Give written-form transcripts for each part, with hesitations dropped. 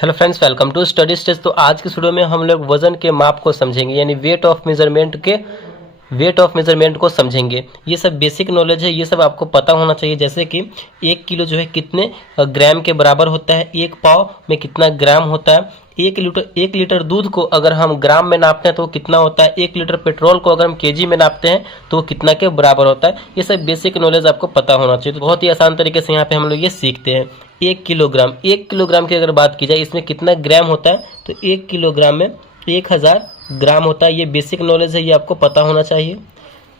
Hello friends, welcome to study stage. तो आज की वीडियो में हम लोग वजन के माप को समझेंगे, यानी वेट ऑफ मेजरमेंट को समझेंगे। ये सब बेसिक नॉलेज है, ये सब आपको पता होना चाहिए। जैसे कि 1 किलो जो है कितने ग्राम के बराबर होता है, 1 पाव में कितना ग्राम होता है, 1 लीटर दूध को अगर हम ग्राम में नापते हैं तो कितना होता है, 1 लीटर पेट्रोल को अगर हम केजी में नापते हैं तो कितना के बराबर होता है। ये सब बेसिक नॉलेज आपको पता होना चाहिए। तो बहुत ही आसान तरीके से यहाँ पे हम लोग ये सीखते हैं। 1 किलोग्राम की अगर बात की जाए, इसमें कितना ग्राम होता है, तो 1 किलोग्राम में 1000 ग्राम होता है। ये बेसिक नॉलेज है, ये आपको पता होना चाहिए।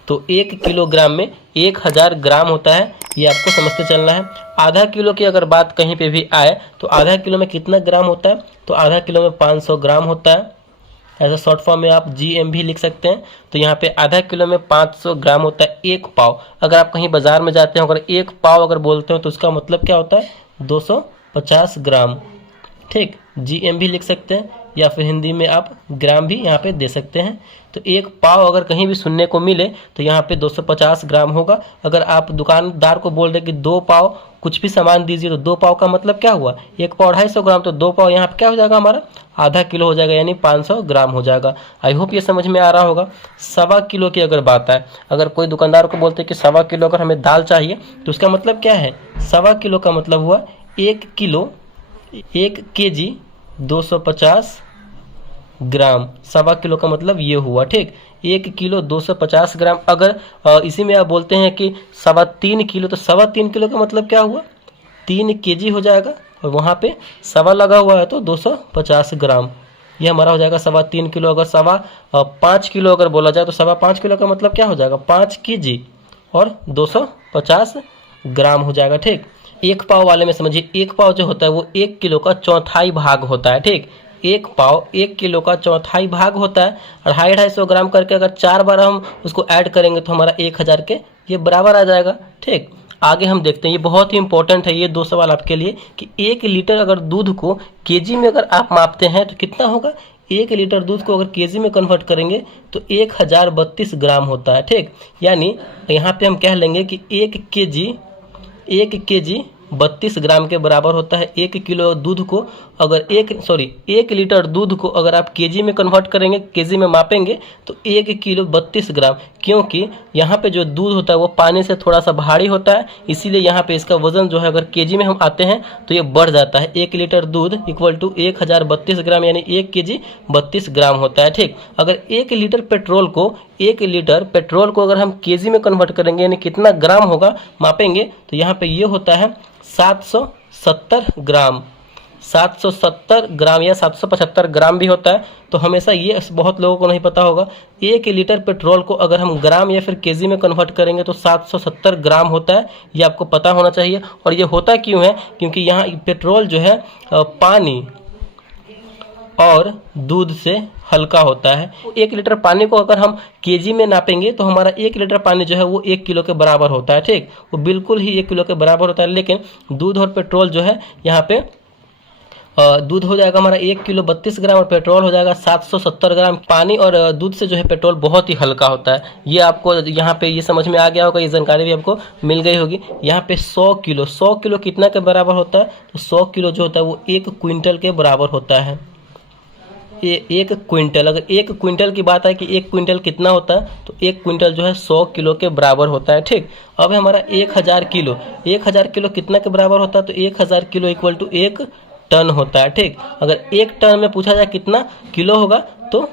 तो 1 किलोग्राम में 1000 ग्राम होता है, ये आपको समझते चलना है। आधा किलो की अगर बात कहीं पे भी आए तो आधा किलो में कितना ग्राम होता है, तो आधा किलो में 500 ग्राम होता है। ऐसा शॉर्ट फॉर्म में आप GM भी लिख सकते हैं। तो यहाँ पे आधा किलो में 500 ग्राम होता है। 1 पाव, अगर आप कहीं बाजार में जाते हो, अगर 1 पाव अगर बोलते हो तो उसका मतलब क्या होता है, 250 ग्राम। ठीक, GM भी लिख सकते हैं, या फिर हिंदी में आप ग्राम भी यहाँ पे दे सकते हैं। तो 1 पाव अगर कहीं भी सुनने को मिले तो यहाँ पे 250 ग्राम होगा। अगर आप दुकानदार को बोल रहे कि 2 पाव कुछ भी सामान दीजिए, तो 2 पाव का मतलब क्या हुआ, 1 पाव 250 ग्राम, तो 2 पाव यहाँ पे क्या हो जाएगा, हमारा आधा किलो हो जाएगा, यानी 500 ग्राम हो जाएगा। आई होप ये समझ में आ रहा होगा। 1.25 किलो की अगर बात है, अगर कोई दुकानदार को बोलते हैं कि 1.25 किलो अगर हमें दाल चाहिए, तो उसका मतलब क्या है, 1.25 किलो का मतलब हुआ 1 किलो 1 केजी 250 ग्राम। 1.25 किलो का मतलब ये हुआ। ठीक, 1 किलो 250 ग्राम। अगर इसी में आप बोलते हैं कि 3.25 किलो, तो 3.25 किलो का मतलब क्या हुआ, 3 केजी हो जाएगा, और वहाँ पे सवा लगा हुआ है तो 250 ग्राम। ये हमारा हो जाएगा 3.25 किलो। अगर 5 किलो अगर बोला जाए तो 5.25 किलो का मतलब क्या हो जाएगा, 5 केजी और 250 ग्राम हो जाएगा। ठीक, 1 पाव वाले में समझिए, 1 पाव जो होता है वो 1 किलो का चौथाई भाग होता है। ठीक, 1 पाव 1 किलो का चौथाई भाग होता है। 250 ग्राम करके अगर 4 बार हम उसको ऐड करेंगे तो हमारा 1000 के ये बराबर आ जाएगा। ठीक, आगे हम देखते हैं, ये बहुत ही इंपॉर्टेंट है ये 2 सवाल आपके लिए, कि 1 लीटर अगर दूध को केजी में अगर आप मापते हैं तो कितना होगा। 1 लीटर दूध को अगर केजी में कन्वर्ट करेंगे तो 1032 ग्राम होता है। ठीक, यानी यहाँ पे हम कह लेंगे कि 1 केजी 32 ग्राम के बराबर होता है। 1 किलो दूध को अगर 1 लीटर दूध को अगर आप केजी में कन्वर्ट करेंगे, केजी में मापेंगे, तो 1 किलो 32 ग्राम, क्योंकि यहाँ पे जो दूध होता है वो पानी से थोड़ा सा भारी होता है, इसीलिए यहाँ पे इसका वजन जो है अगर केजी में हम आते हैं तो ये बढ़ जाता है। 1 लीटर दूध इक्वल टू 1032 ग्राम, यानी 1 केजी 32 ग्राम होता है। ठीक, अगर 1 लीटर पेट्रोल को अगर हम केजी में कन्वर्ट करेंगे, यानी कितना ग्राम होगा मापेंगे, तो यहाँ पे ये होता है 770 ग्राम। 770 ग्राम या 775 ग्राम भी होता है। तो हमेशा ये बहुत लोगों को नहीं पता होगा, 1 लीटर पेट्रोल को अगर हम ग्राम या फिर केजी में कन्वर्ट करेंगे तो 770 ग्राम होता है। ये आपको पता होना चाहिए। और ये होता क्यों है, क्योंकि यहाँ पेट्रोल जो है पानी और दूध से हल्का होता है। 1 लीटर पानी को अगर हम केजी में नापेंगे तो हमारा 1 लीटर पानी जो है वो 1 किलो के बराबर होता है। ठीक, वो बिल्कुल ही 1 किलो के बराबर होता है। लेकिन दूध और पेट्रोल जो है, यहाँ पे दूध हो जाएगा हमारा 1 किलो 32 ग्राम और पेट्रोल हो जाएगा 770 ग्राम। पानी और दूध से जो है पेट्रोल बहुत ही हल्का होता है। ये आपको यहाँ पे ये समझ में आ गया होगा, ये जानकारी भी आपको मिल गई होगी। यहाँ पे 100 किलो कितना के बराबर होता है, तो 100 किलो जो होता है वो 1 क्विंटल के बराबर होता है। ये 1 क्विंटल, अगर 1 क्विंटल की बात है कि 1 क्विंटल कितना होता है, तो 1 क्विंटल जो है 100 किलो के बराबर होता है। ठीक, अब हमारा 1000 किलो कितना के बराबर होता है, तो 1000 किलो इक्वल टू 1 टन होता है। ठीक, अगर 1 टन में पूछा जाए कितना किलो होगा, तो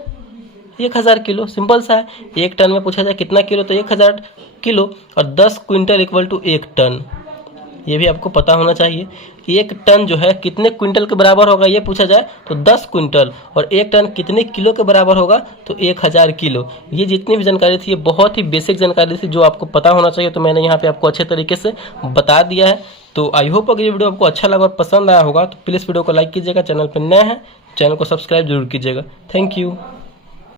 1000 किलो, सिंपल सा है। 1 टन में पूछा जाए कितना किलो, तो 1000 किलो, और 10 क्विंटल इक्वल टू 1 टन, ये भी आपको पता होना चाहिए। 1 टन जो है कितने क्विंटल के बराबर होगा, ये पूछा जाए तो 10 क्विंटल, और 1 टन कितने किलो के बराबर होगा, तो 1000 किलो। ये जितनी भी जानकारी थी ये बहुत ही बेसिक जानकारी थी जो आपको पता होना चाहिए। तो मैंने यहाँ पे आपको अच्छे तरीके से बता दिया है। तो आई होप अगर ये वीडियो आपको अच्छा लगा और पसंद आया होगा तो प्लीज़ वीडियो को लाइक कीजिएगा। चैनल पर नए हैं, चैनल को सब्सक्राइब जरूर कीजिएगा। Thank you.